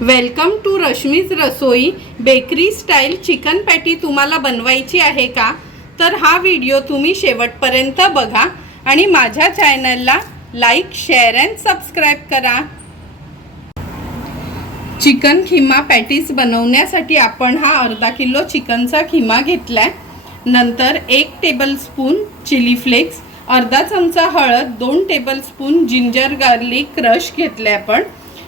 Welcome to Rashmi's Rasoi. Bakery style chicken patty तुम्हाला बनवायची आहे का? तर हा व्हिडिओ तुम्ही शेवटपर्यंत बघा आणि माझ्या चॅनलला लाईक शेअर अँड सबस्क्राईब करा. चिकन खिमा पॅटीस बनवण्यासाठी आपण हा अर्धा किलो चिकनचा खिमा घेतलाय. नंतर एक टेबलस्पून चिली फ्लेक्स अर्धा चमचा हळद दोन टेबलस्पून जिंजर गार्लिक क्रश घेतले आपण.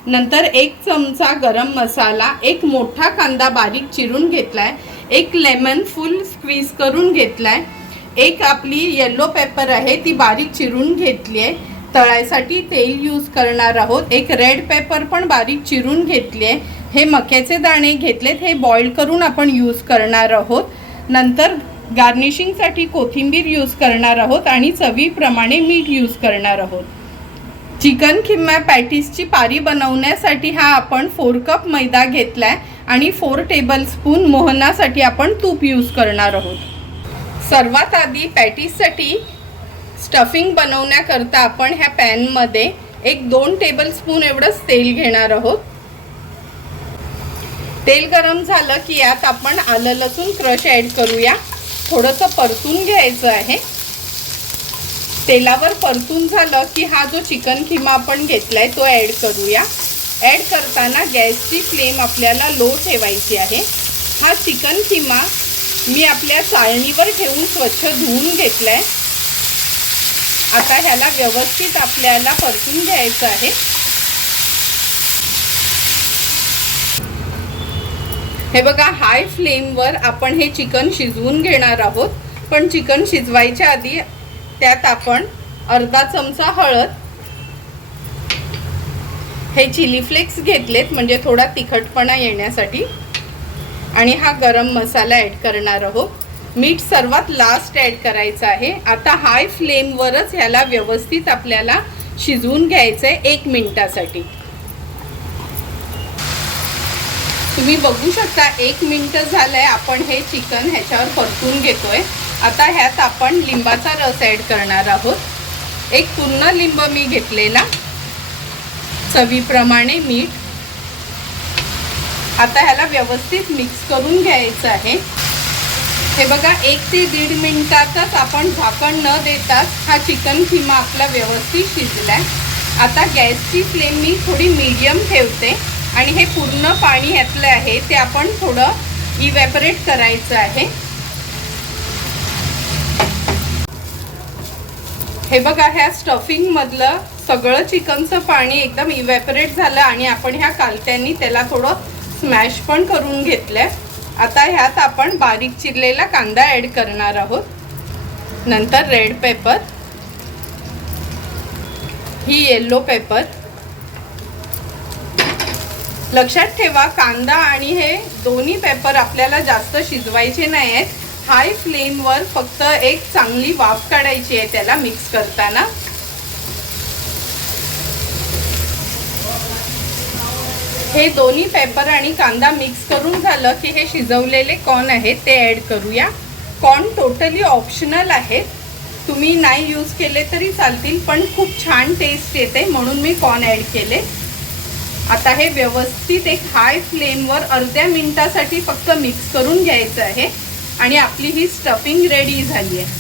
नंतर एक चमचा गरम मसाला एक मोठा कांदा बारीक चिरून घेतला आहे एक लेमन फुल स्क्वीज करून घेतला आहे एक आपली येलो पेपर आहे ती बारीक चिरून घेतली आहे. तळायसाठी तेल यूज करणार आहोत. एक रेड पेपर पण बारीक चिरून घेतली आहे. हे मक्याचे दाणे घेतलेत हे बॉईल करून आपण यूज करणार आहोत. नंतर गार्निशिंगसाठी कोथिंबीर यूज करणार आहोत आणि चवीप्रमाणे मीठ यूज करणार आहोत. चिकन किंवा पॅटीसची पारी बनवण्यासाठी हा आपण फोर कप मैदा घेतलाय आणि फोर टेबलस्पून मोहनासाठी आपण तूप यूज करणार आहोत. सर्वात आधी पॅटीससाठी स्टफिंग बनवण्याकरता आपण ह्या पॅनमध्ये एक दोन टेबलस्पून एवढंच तेल घेणार आहोत. तेल गरम झालं की यात आपण आलं लसूण क्रश ॲड करूया. थोडंसं परतून घ्यायचं आहे. तेलावर परतून झालं की हा जो चिकन खिमा आपण घेतला आहे तो ॲड करूया. ॲड करताना गॅसची फ्लेम आपल्याला लो ठेवायची आहे. हा चिकन खिमा मी आपल्या चाळणीवर ठेवून स्वच्छ धुवून घेतलाय. आता ह्याला व्यवस्थित आपल्याला परतून घ्यायचं आहे. हे बघा हाय फ्लेमवर आपण हे चिकन शिजवून घेणार आहोत. पण चिकन शिजवायच्या आधी त्यात आपण अर्धा चमचा हळद हे चिली फ्लेक्स घेतलेत म्हणजे थोडा तिखटपणा येण्यासाठी. आणि हा गरम मसाला ॲड करणार आहोत. मीठ सर्वात लास्ट ॲड करायचं आहे. आता हाय फ्लेमवरच ह्याला व्यवस्थित आपल्याला शिजवून घ्यायचं आहे एक मिनटासाठी. तुम्ही बघू शकता एक मिनटं झालंय आपण हे चिकन ह्याच्यावर परतून घेतोय. आता ह्यात आपण लिंबाचा रस ॲड करणार आहोत. एक पूर्ण लिंब मी घेतलेला. चवीप्रमाणे मीठ. आता ह्याला व्यवस्थित मिक्स करून घ्यायचं आहे. हे बघा एक ते दीड मिनिटातच आपण झाकण न देताच हा चिकन किमा आपला व्यवस्थित शिजलाय. आता गॅसची फ्लेम मी थोडी मीडियम ठेवते आणि हे पूर्ण पाणी ह्यातलं आहे ते आपण थोडं इव्हॅपरेट करायचं आहे. हे बघा ह्या स्टफिंगमधलं सगळं चिकनचं पाणी एकदम इव्हॅपरेट झालं आणि आपण ह्या कालत्यांनी त्याला थोडं स्मॅश पण करून घेतलंय. आता ह्यात आपण बारीक चिरलेला कांदा ॲड करणार आहोत. नंतर रेड पेपर ही येल्लो पेपर लक्षात ठेवा कांदा आणि हे दोन्ही पेपर आपल्याला जास्त शिजवायचे नाही आहेत हाय फ्लेमवर फक्त एक चांगली वाफ काढायची आहे त्याला मिक्स करताना. हे दोन्ही पेपर आणि कांदा मिक्स करून झालं की हे शिजवलेले कॉर्न आहेत ते ॲड करूया. कॉर्न टोटली ऑप्शनल आहेत तुम्ही नाही यूज केले तरी चालतील पण खूप छान टेस्ट येते म्हणून मी कॉर्न ॲड केले. आता हे व्यवस्थित एक हाय फ्लेमवर अर्ध्या मिनिटासाठी फक्त मिक्स करून घ्यायचं आहे. आणि आपली ही स्टफिंग रेडी झाली आहे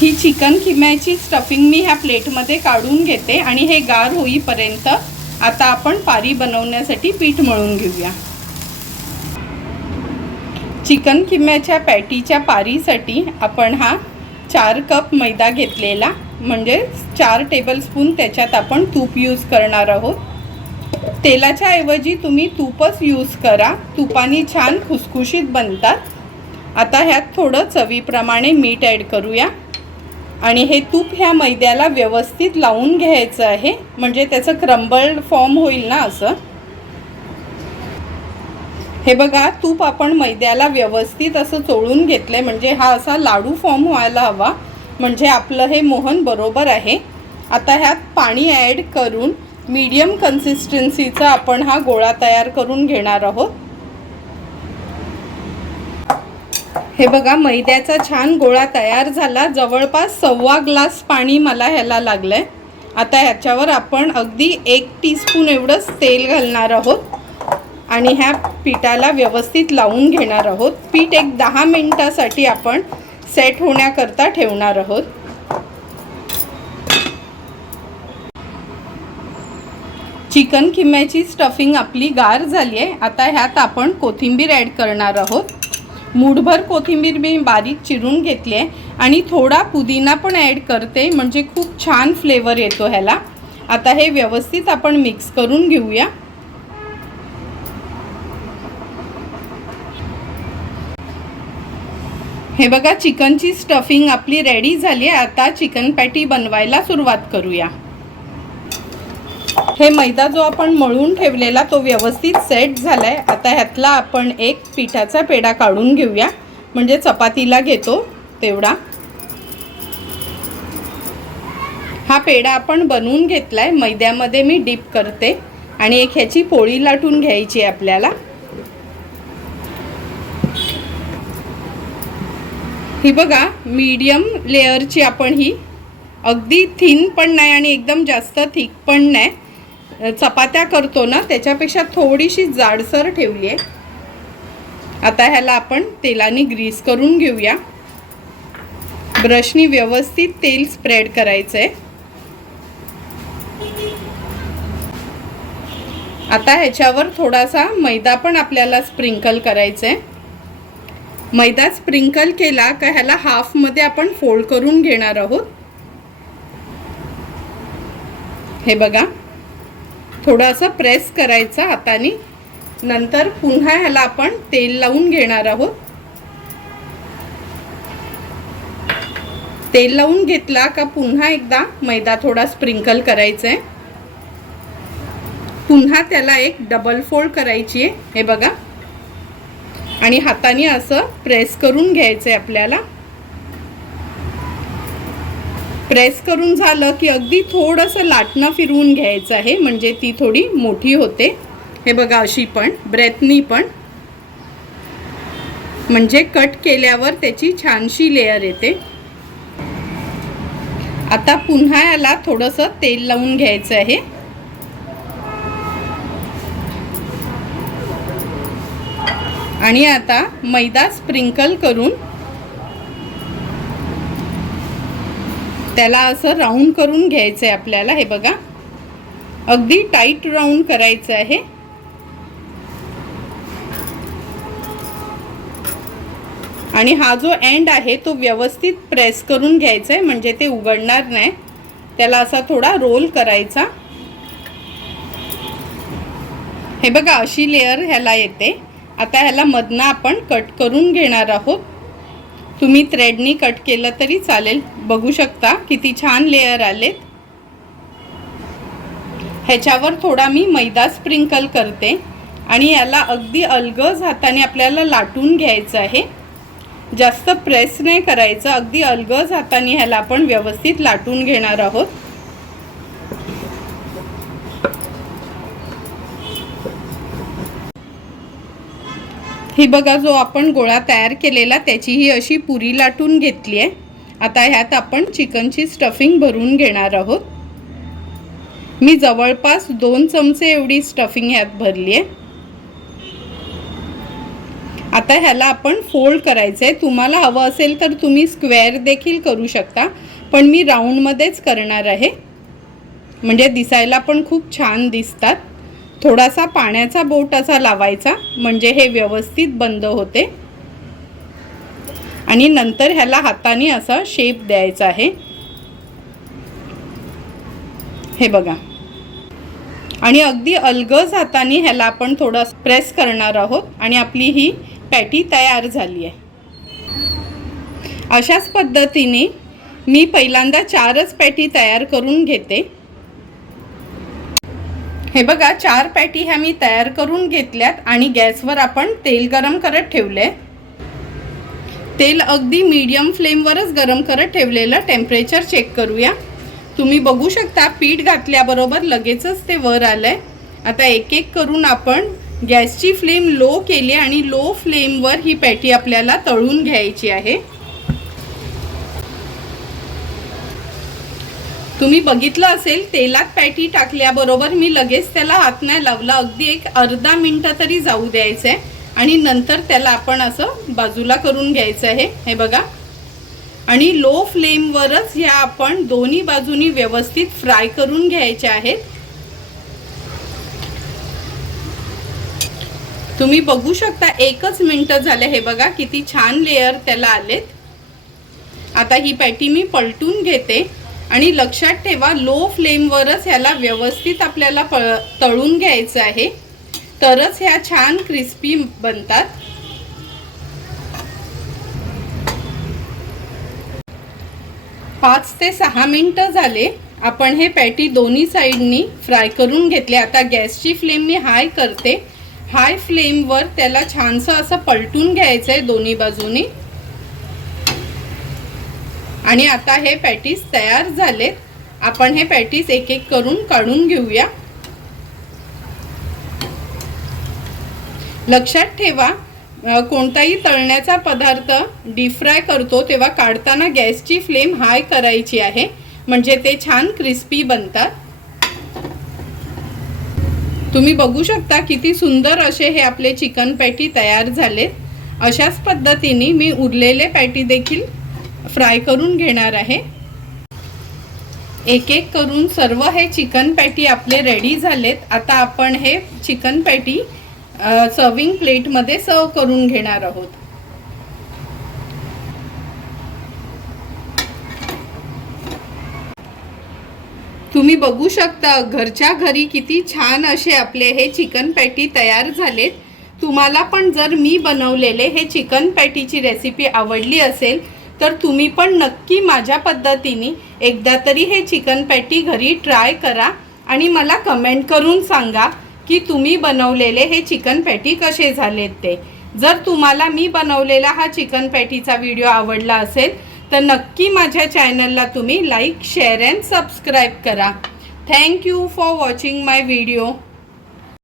ही चिकन किम्याची स्टफिंग मी ह्या प्लेटमध्ये काढून घेते आणि हे गार होईपर्यंत आता आपण पारी बनवण्यासाठी पीठ मळून घेऊया. चिकन किम्याच्या पॅटीच्या पारीसाठी आपण हा चार कप मैदा घेतलेला म्हणजे चार टेबलस्पून त्याच्यात आपण तूप यूज करणार आहोत. तेलाच्या ऐवजी तुम्ही तूपच यूज करा. तुपाने छान खुसखुशीत बनतात. आता ह्यात थोडं चवीप्रमाणे मीठ ॲड करूया. आणि हे तूप ह्या मैद्याला व्यवस्थित लावून घ्यायचं आहे. म्हणजे त्याचं क्रम्बल्ड फॉर्म होईल ना असं. हे बघा तूप आपण मैद्याला व्यवस्थित असं चोळून घेतलं आहे म्हणजे हा असा लाडू फॉर्म व्हायला हवा. म्हणजे आपलं हे मोहन बरोबर आहे. आता ह्यात पाणी ॲड करून मीडियम कन्सिस्टन्सीचा आपण हा गोळा तयार करून घेणार आहोत. हे बघा मैद्याचा छान गोळा तयार झाला. जवळपास सव्वा ग्लास पाणी मला ह्याला लागलंय. आता ह्याच्यावर आपण अगदी एक टीस्पून एवढंच तेल घालणार आहोत. आणि ह्या पिठाला व्यवस्थित लावून घेणार आहोत. पीठ एक दहा मिनटासाठी आपण सेट होण्याकरता ठेवणार आहोत. चिकन किम्याची स्टफिंग आपली गार झाली आहे. आता ह्यात आपण कोथिंबीर ॲड करणार आहोत. मूठभर कोथिंबीर मी बारीक चिरून घेतली आहे. आणि थोडा पुदिना पण ॲड करते म्हणजे खूप छान फ्लेवर येतो ह्याला. आता हे व्यवस्थित आपण मिक्स करून घेऊया. हे बघा चिकनची स्टफिंग आपली रेडी झाली आहे. आता चिकन पॅटी बनवायला सुरुवात करूया. हे मैदा जो आपण मळून ठेवलेला तो व्यवस्थित सेट झाला आहे आता ह्यातला आपण एक पिठाचा पेढा काढून घेऊया. म्हणजे चपातीला घेतो तेवढा. हा पेढा आपण बनवून घेतला आहे मैद्यामध्ये मी डीप करते. आणि एक ह्याची पोळी लाटून घ्यायची आहे आपल्याला. ही बघा मीडियम लेअरची आपण ही. अगदी थिन पण नाही आणि एकदम जास्त थिक पण नाही. चपात्या करतो ना त्याच्यापेक्षा थोडीशी जाडसर ठेवली आहे. आता ह्याला आपण तेलाने ग्रीस करून घेऊया. ब्रशनी व्यवस्थित तेल स्प्रेड करायचं आहे आता ह्याच्यावर थोडासा मैदा पण आपल्याला स्प्रिंकल करायचा आहे मैदा स्प्रिंकल केला का ह्याला हाफमध्ये आपण फोल्ड करून घेणार आहोत. हे बघा. थोडासा प्रेस करायचं हाताने. नंतर पुन्हा ह्याला आपण तेल लावून घेणार आहोत. तेल लावून घेतला का पुन्हा एकदा मैदा थोडा स्प्रिंकल करायचा आहे पुन्हा त्याला एक डबल फोल्ड करायची आहे हे बघा. आणि हाताने असं प्रेस करून घ्यायचं आहे आपल्याला. प्रेस करून झालं की अगदी थोडंसं लाटणं फिरवून घ्यायचं आहे. म्हणजे ती थोडी मोठी होते. हे बघा अशी पण ब्रेथनी पण. म्हणजे कट केल्यावर त्याची छानशी लेअर येते. आता पुन्हा याला थोडंसं तेल लावून घ्यायचं आहे. आणि आता मैदा स्प्रिंकल करून त्याला असं राऊंड करून घ्यायचं आहे आपल्याला. हे बघा. अगदी टाईट राऊंड करायचं आहे. आणि हा जो एंड आहे तो व्यवस्थित प्रेस करून घ्यायचा आहे म्हणजे ते उघडणार नाही. त्याला असा थोडा रोल करायचा. हे बघा अशी लेअर ह्याला येते. आता ह्याला मधनं आपण कट करून घेणार आहोत. तुम्ही थ्रेडनी कट केलं तरी चालेल. बघू शकता किती छान लेअर आलेत. ह्याच्यावर थोडा मी मैदा स्प्रिंकल करते. आणि याला अगदी अलगज हाताने आपल्याला लाटून घ्यायचं आहे. जास्त प्रेस नाही करायचं. अगदी अलगज हाताने ह्याला आपण व्यवस्थित लाटून घेणार आहोत. ही बघा जो आपण गोळा तयार केलेला त्याची ही अशी पुरी लाटून घेतली आहे. आता ह्यात आपण चिकनची स्टफिंग भरून घेणार आहोत. मी जवळपास दोन चमचे एवढी स्टफिंग ह्यात भरली आहे. आता ह्याला आपण फोल्ड करायचं आहे. तुम्हाला हवं असेल तर तुम्ही स्क्वेअर देखील करू शकता पण मी राऊंडमध्येच करणार आहे. म्हणजे दिसायला पण खूप छान दिसतात. थोडासा पाण्याचा बोट असा लावायचा म्हणजे हे व्यवस्थित बंद होते. आणि नंतर ह्याला हाताने असा शेप द्यायचा आहे. हे बघा. आणि अगदी अलगज हाताने ह्याला आपण थोडं प्रेस करणार आहोत आणि आपली ही पॅटी तयार झाली आहे. अशाच पद्धतीने मी पहिल्यांदा चारच पॅटी तयार करून घेते. हे बघा चार पॅटी ह्या मी तयार करून घेतल्यात आणि गॅसवर आपण तेल गरम करत ठेवले तेल अगदी मीडियम फ्लेमवरच गरम करत ठेवलेलं. टेम्परेचर चेक करूया. तुम्ही बघू शकता पीठ घातल्याबरोबर लगेचच ते वर आलंय. आता एक एक करून आपण गॅसची फ्लेम लो केली आणि लो फ्लेमवर ही पॅटी आपल्याला तळून घ्यायची आहे. तुम्ही बघितलं असेल तेलात पॅटी टाकल्याबरोबर मी लगेच त्याला हात नाही लावला. अगदी एक अर्धा मिनटं तरी जाऊ द्यायचं आहे आणि नंतर त्याला आपण असं बाजूला करून घ्यायचं आहे. हे बघा. आणि लो फ्लेमवरच ह्या आपण दोन्ही बाजूनी व्यवस्थित फ्राय करून घ्यायच्या आहेत. तुम्ही बघू शकता एकच मिनटं झाले. हे बघा किती छान लेअर त्याला आलेत. आता ही पॅटी मी पलटून घेते. आणि लक्षात ठेवा लो फ्लेमवरच ह्याला व्यवस्थित आपल्याला प तळून घ्यायचं आहे. तरच ह्या छान क्रिस्पी बनतात. पाच ते सहा मिनटं झाले. आपण हे पॅटी दोन्ही साईडनी फ्राय करून घेतले. आता गॅसची फ्लेम मी हाय करते. हाय फ्लेमवर त्याला छानसं असं पलटून घ्यायचं आहे दोन्ही बाजूनी. आणि आता हे पॅटीस तयार झालेत. आपण हे पॅटीस एक एक करून काढून घेऊया. लक्षात ठेवा कोणताही तळण्याचा पदार्थ डीफ्राय करतो तेव्हा काढताना गॅसची फ्लेम हाय करायची आहे. म्हणजे ते छान क्रिस्पी बनतात. तुम्ही बघू शकता किती सुंदर असे हे आपले चिकन पॅटी तयार झालेत. अशाच पद्धतीने मी उरलेले पॅटी देखील फ्राय करून घेणार आहे. एक एक करून सर्व हे चिकन पॅटी आपले रेडी झालेत. आता आपण हे चिकन पॅटी सर्विंग प्लेटमध्ये सर्व करून घेणार आहोत. तुम्ही बघू शकता घरच्या घरी किती छान असे आपले हे चिकन पॅटी तयार झालेत. तुम्हाला पण जर मी बनवलेले हे चिकन पॅटीची रेसिपी आवडली असेल तर तुम्ही पण नक्की माझ्या पद्धतीने एकदा तरी हे चिकन पॅटी घरी ट्राय करा आणि मला कमेंट करून सांगा की तुम्ही बनवलेले हे चिकन पॅटी कसे झालेत ते. जर तुम्हाला मी बनवलेला हा चिकन पॅटीचा व्हिडिओ आवडला असेल तर नक्की माझ्या चॅनलला तुम्ही लाईक शेअर अँड सबस्क्राईब करा. Thank you for watching my video.